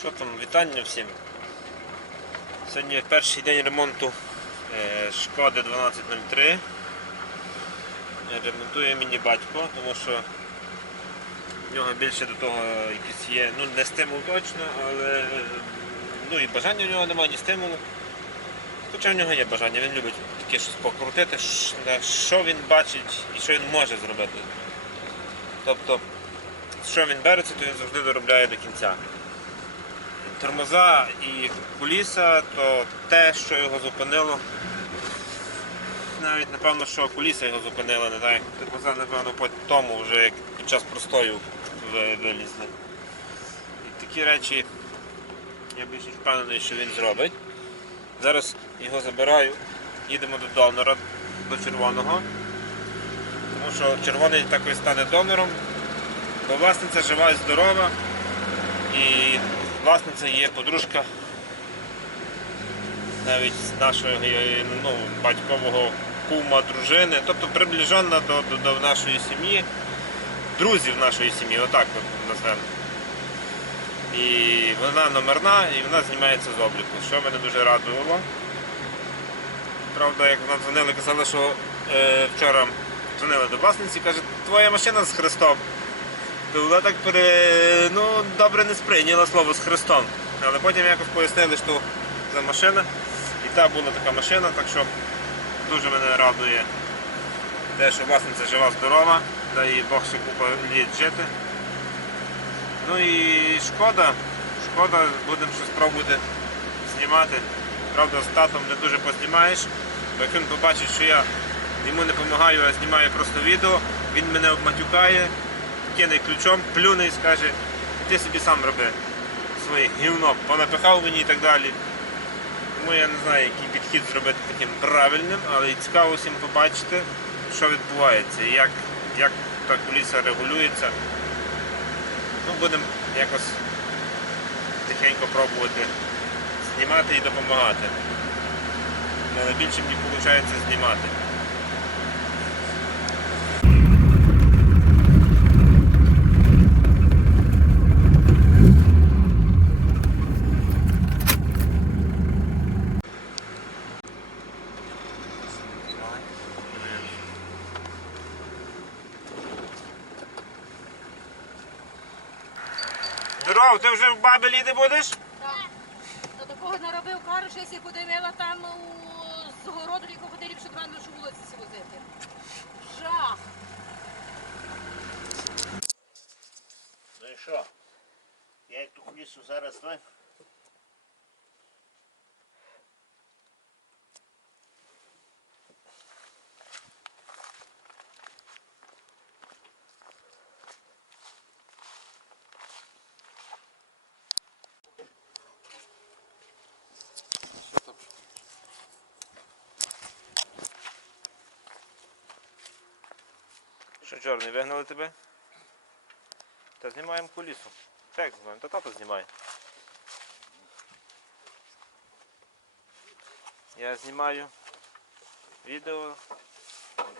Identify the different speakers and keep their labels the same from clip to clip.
Speaker 1: Що там, вітання всім. Сьогодні перший день ремонту е, Шкоди 1203. Е, Ремонтує мені батько, тому що в нього більше до того якісь є, ну не стимул точно, але ну, і бажання в нього немає, ні стимулу. Хоча в нього є бажання, він любить таке щось покрутити, що він бачить і що він може зробити. Тобто, що він береться, то він завжди доробляє до кінця. Тормоза і куліса, то те, що його зупинило. Навіть напевно, що куліса його зупинила, не знаю, тормоза, напевно, по тому вже як під час простою вилізли. І такі речі я більш впевнений, що він зробить. Зараз його забираю, їдемо до донора, до червоного. Тому що червоний також стане донором, бо власниця жива і здорова. І власниця є подружка навіть нашого е, ну, батькового кума, дружини, тобто приближена до, до, до нашої сім'ї, друзів нашої сім'ї, отак от назвемо. І вона номерна і вона знімається з обліку, що мене дуже радувало. Правда, як вона дзвонила, казала, що е, вчора дзвонили до власниці, каже, твоя машина з Христом. Вона так пере... ну, добре не сприйняла слово з Христом. Але потім якось пояснили, що за машина. І та була така машина, так що дуже мене радує те, що власниця жива, здорова, дай їй Бог ще купа літ жити. Ну і шкода, шкода, будемо щось пробувати знімати. Правда, з татом не дуже познімаєш, бо як він побачить, що я йому не допомагаю, а знімаю просто відео, він мене обматюкає, кине ключом, плюне і скаже, ти собі сам роби своє гівно, понапихав мені і так далі. Тому я не знаю, який підхід зробити таким правильним, але цікаво всім побачити, що відбувається як, як та куліса регулюється. Ну, будемо якось тихенько пробувати знімати і допомагати. Але більше мені виходить знімати. Здоров, ти вже в бабелі не будеш?
Speaker 2: До такого наробив кару, що я подивила там у з городу, ходили, щоб рано нашу вулиці сі возити. Жах.
Speaker 3: Ну і що? Я як ту кулісу зараз
Speaker 1: Що чорний, вигнали тебе? Та знімаємо кулісу. Так, знімаємо, та тато знімає. Я знімаю відео.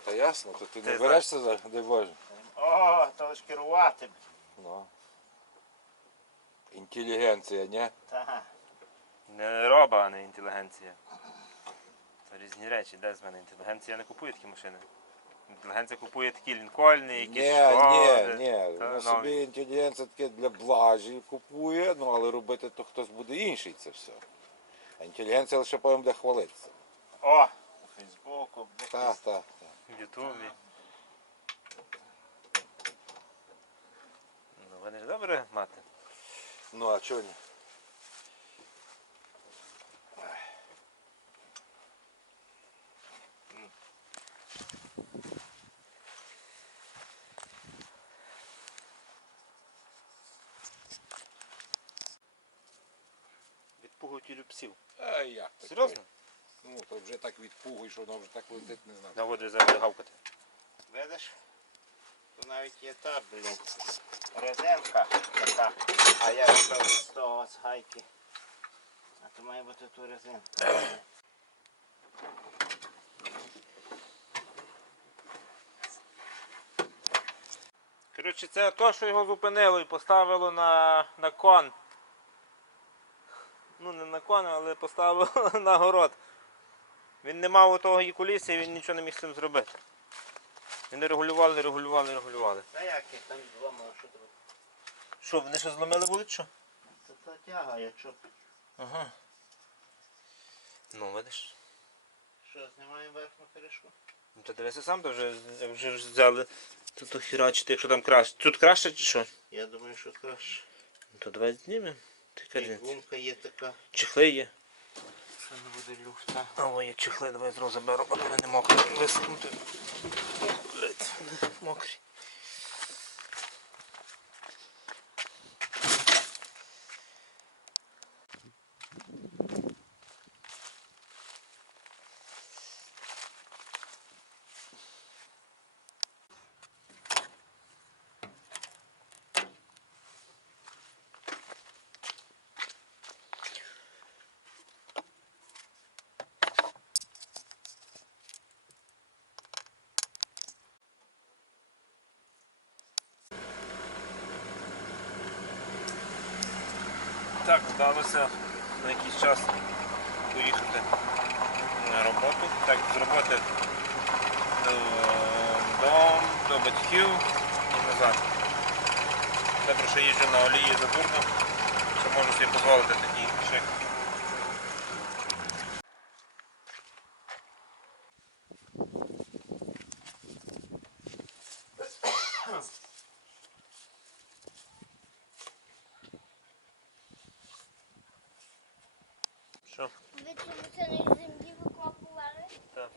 Speaker 4: Та ясно, то ти
Speaker 1: Ти
Speaker 4: не берешся за дай Боже.
Speaker 3: О, то ж керувати.
Speaker 4: Ну. Інтелігенція, ні?
Speaker 3: Та.
Speaker 1: Не роба, а не інтелігенція. Це різні речі. Де з мене інтелігенція не купує такі машини. Інтелігенція купує такі лінкольни, якісь
Speaker 4: Ні,
Speaker 1: шкоди.
Speaker 4: ні, ні.
Speaker 1: Та, ну,
Speaker 4: собі інтелігенція таке для блажі купує, ну але робити то хтось буде інший це все. А інтелігенція лише потім буде хвалитися.
Speaker 3: О! У Фейсбуку.
Speaker 4: Так, так.
Speaker 1: В Ютубі. Ну, вони ж добре мати.
Speaker 4: Ну а чого ні?
Speaker 1: Відпугують і псів.
Speaker 4: А як таке?
Speaker 1: Серйозно?
Speaker 4: Ну, то вже так відпугуй, що воно вже так летить, не знаю.
Speaker 1: На воду зараз буде гавкати.
Speaker 3: Видиш? Тут навіть є та, блін. Резинка така. А я робив з того з гайки. А то має бути ту резинку.
Speaker 1: Коротше, це то, що його зупинило і поставило на, на кон ну не на кону, але поставив на город. Він не мав того і куліси, і він нічого не міг з цим зробити. Вони регулювали, регулювали, регулювали.
Speaker 3: Та як я там вдома, що треба?
Speaker 1: Що, вони що зломили були, чи що?
Speaker 3: Це та тяга, якщо
Speaker 1: Ага. Ну, видиш.
Speaker 3: що знімаємо верхню кришку.
Speaker 1: Ну, Та дивися сам, то вже, вже ж взяли тут охерачити, якщо там краще. Тут краще чи що?
Speaker 3: Я думаю, що краще.
Speaker 1: Ну, То давай знімемо.
Speaker 3: Гумка є така,
Speaker 1: Чехли є.
Speaker 3: Це не буде люфта.
Speaker 1: А ой, є чехли, давай зразу заберу, бо вони не мокрі. Висохнути. Блять, мокрі. Так, вдалося на якийсь час поїхати на роботу. Так, з роботи додому, до батьків і назад. Добре, що їжджу на олії за дурно, що можу собі дозволити такий шик. Що?
Speaker 5: Ви чому це не землі викопували?
Speaker 1: Так.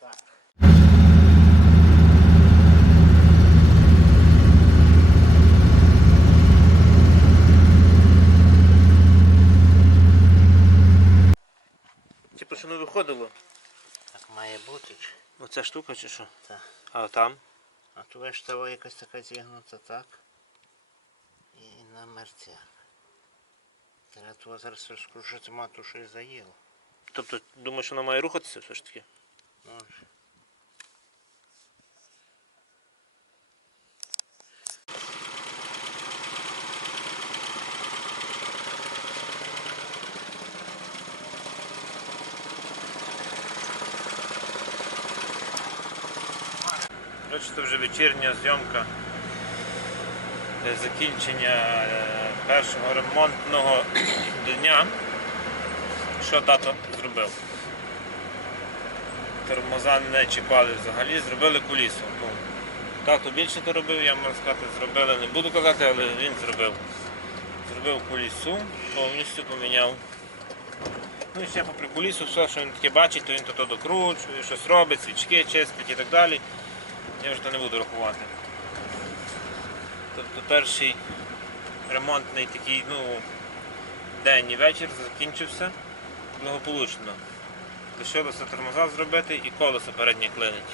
Speaker 3: Так.
Speaker 1: Типу, що не виходило.
Speaker 3: Так має бути.
Speaker 1: Оця штука чи що?
Speaker 3: Так.
Speaker 1: А там?
Speaker 3: А то того якась така зігнута так. І на мерцях. Треба того зараз розкружити мату, що і заїло.
Speaker 1: Тобто, думаєш, вона має рухатися все ж таки?
Speaker 3: Ну,
Speaker 1: Коротше, це вже вечірня зйомка е, закінчення е, першого ремонтного дня. Що тато зробив? Тормоза не чіпали взагалі, зробили кулісу. Ну, тато більше то робив, я можу сказати, зробили, не буду казати, але він зробив. Зробив кулісу, повністю поміняв. Ну і ще попри кулісу, все, що він таке бачить, то він то, то докручує, щось робить, свічки чистить і так далі. Я вже то не буду рахувати. Тобто перший ремонтний такий ну, день і вечір закінчився благополучно. Лишилося тормоза зробити і колесо переднє клинить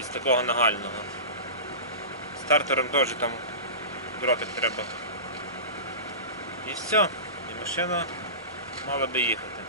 Speaker 1: із такого нагального. Стартером теж там дротик треба. І все. І машина мала би їхати.